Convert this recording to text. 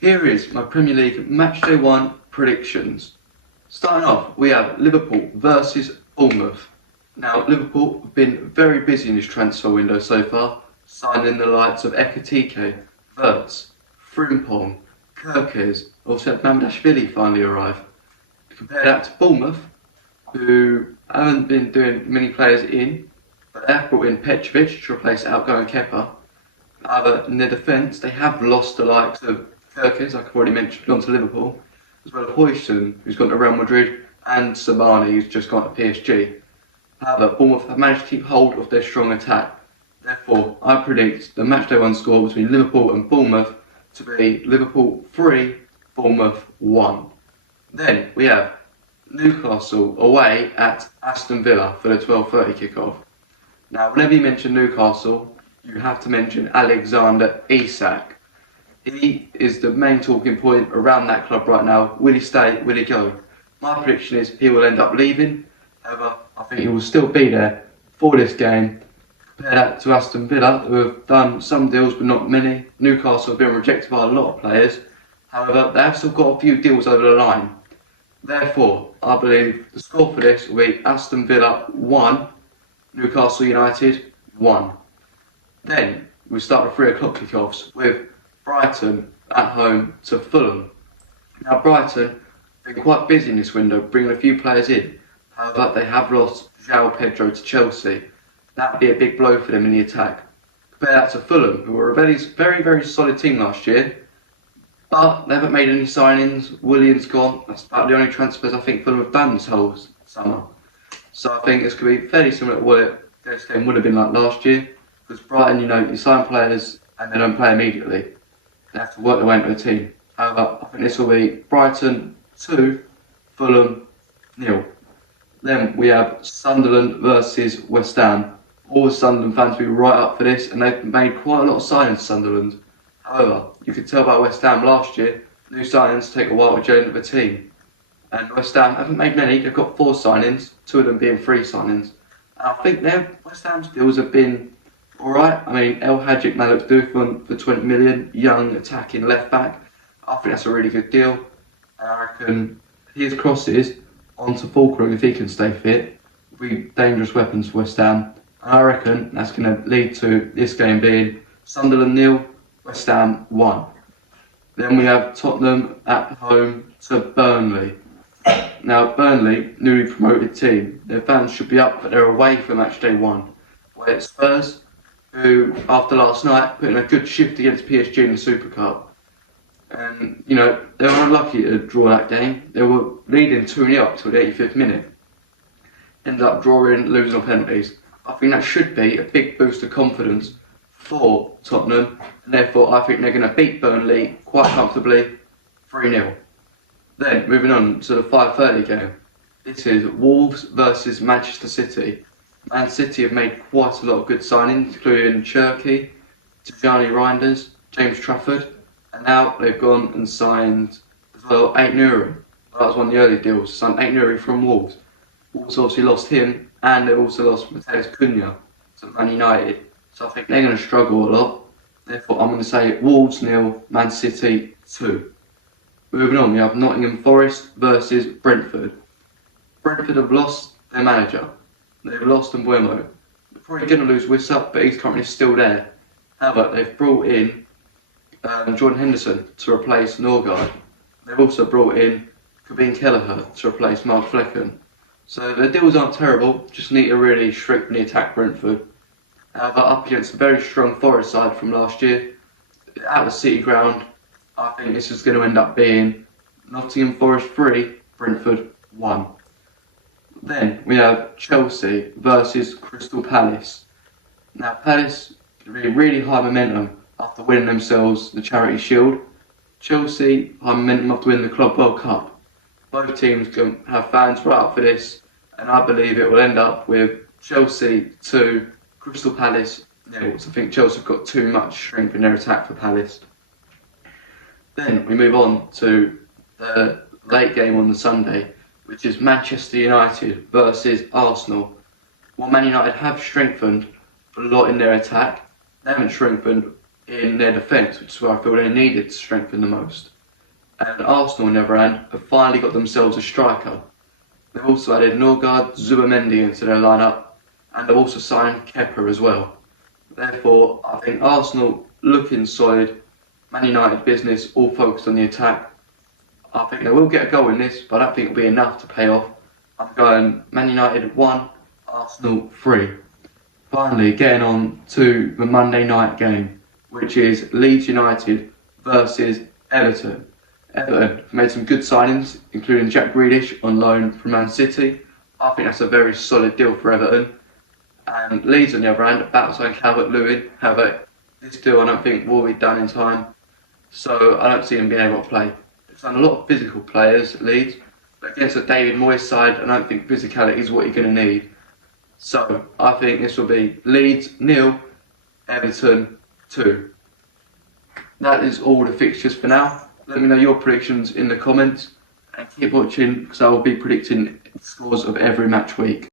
Here is my Premier League Matchday 1 predictions. Starting off, we have Liverpool versus Bournemouth. Now, Liverpool have been very busy in this transfer window so far, signing the likes of Ekitike, Wirtz, Frimpong, Kirkes, also Mamdashvili finally arrive. Compare that to Bournemouth, who haven't been doing many players in, but they have brought in Petrovic to replace outgoing Kepa. However, in their defence, they have lost the likes of Kirkes, like I've already mentioned, gone to Liverpool, as well as Huijsen, who's gone to Real Madrid, and Samani, who's just gone to PSG. However, Bournemouth have managed to keep hold of their strong attack. Therefore, I predict the matchday 1 score between Liverpool and Bournemouth to be Liverpool 3, Bournemouth 1. Then we have Newcastle away at Aston Villa for the 12:30 kickoff. Now, whenever you mention Newcastle, you have to mention Alexander Isak. He is the main talking point around that club right now. Will he stay? Will he go? My prediction is he will end up leaving. However, I think he will still be there for this game. Compare that to Aston Villa, who have done some deals but not many. Newcastle have been rejected by a lot of players. However, they have still got a few deals over the line. Therefore, I believe the score for this will be Aston Villa 1, Newcastle United 1. Then we start the 3 o'clock kickoffs with Brighton at home to Fulham. Now, Brighton have been quite busy in this window, bringing a few players in. However, they have lost João Pedro to Chelsea. That would be a big blow for them in the attack. Compare that to Fulham, who were a very solid team last year, but they haven't made any signings. Williams gone. That's about the only transfers I think Fulham have done this whole summer. So I think it's going to be fairly similar to what this game would have been like last year. Because Brighton, you sign players and they don't play immediately. They have to work their way into a team. However, I think this will be Brighton 2, Fulham 0. Then we have Sunderland versus West Ham. All the Sunderland fans will be right up for this, and they've made quite a lot of signings to Sunderland. However, you could tell by West Ham last year, new signings take a while to gel into the team. And West Ham haven't made many, they've got 4 signings, 2 of them being free signings. And I think West Ham's deals have been alright. I mean, El Hadji Malik Dufan for 20 million, young attacking left back. I think that's a really good deal. And I reckon his crosses onto Fulcrum, if he can stay fit, will be dangerous weapons for West Ham. And I reckon that's going to lead to this game being Sunderland 0, West Ham 1. Then we have Tottenham at home to Burnley. Now, Burnley, newly promoted team, their fans should be up, but they're away for matchday 1. Where Spurs, who after last night put in a good shift against PSG in the Super Cup. And, they were unlucky to draw that game. They were leading 2-0 up to the 85th minute. Ended up drawing, losing on penalties. I think that should be a big boost of confidence for Tottenham. And therefore, I think they're going to beat Burnley quite comfortably 3-0. Then, moving on to the 5:30 game. This is Wolves versus Manchester City. Man City have made quite a lot of good signings, including Cherki, Tijani Reinders, James Trafford. And now they've gone and signed as well Aït-Nouri. That was one of the early deals, signed Aït-Nouri from Wolves. Wolves obviously lost him, and they've also lost Matheus Cunha to Man United. So I think they're going to struggle a lot. Therefore, I'm going to say Wolves 0, Man City 2. Moving on, we have Nottingham Forest versus Brentford. Brentford have lost their manager. They've lost Mbeumo. They're probably going to lose Wissop, but he's currently still there. However, they've brought in Jordan Henderson to replace Norgard. They've also brought in Kevin Kelleher to replace Mark Flecken. So the deals aren't terrible, just need to really strengthen the attack Brentford. However, up against a very strong Forest side from last year, at the City ground, I think this is going to end up being Nottingham Forest 3, Brentford 1. Then we have Chelsea versus Crystal Palace. Now, Palace really high momentum after winning themselves the Charity Shield. Chelsea high momentum after winning the Club World Cup. Both teams can have fans right up for this, and I believe it will end up with Chelsea 2, Crystal Palace 0. I think Chelsea have got too much strength in their attack for Palace. Then we move on to the late game on the Sunday, which is Manchester United versus Arsenal. While Man United have strengthened a lot in their attack, they haven't strengthened in their defence, which is where I feel they needed to strengthen the most. And Arsenal, on the other hand, have finally got themselves a striker. They've also added Norgard Zubamendi into their lineup, and they've also signed Kepa as well. Therefore, I think Arsenal looking solid, Man United business all focused on the attack. I think they will get a goal in this, but I don't think it'll be enough to pay off. I'm going Man United 1, Arsenal 3. Finally, getting on to the Monday night game, which is Leeds United versus Everton. Everton made some good signings, including Jack Grealish on loan from Man City. I think that's a very solid deal for Everton. And Leeds, on the other hand, about to sign Calvert-Lewin. However, this deal I don't think will be done in time, so I don't see them being able to play. They've signed a lot of physical players, Leeds, but against a David Moyes side, I don't think physicality is what you're going to need. So I think this will be Leeds 0, Everton 2. That is all the fixtures for now. Let me know your predictions in the comments and keep watching because I will be predicting scores of every match week.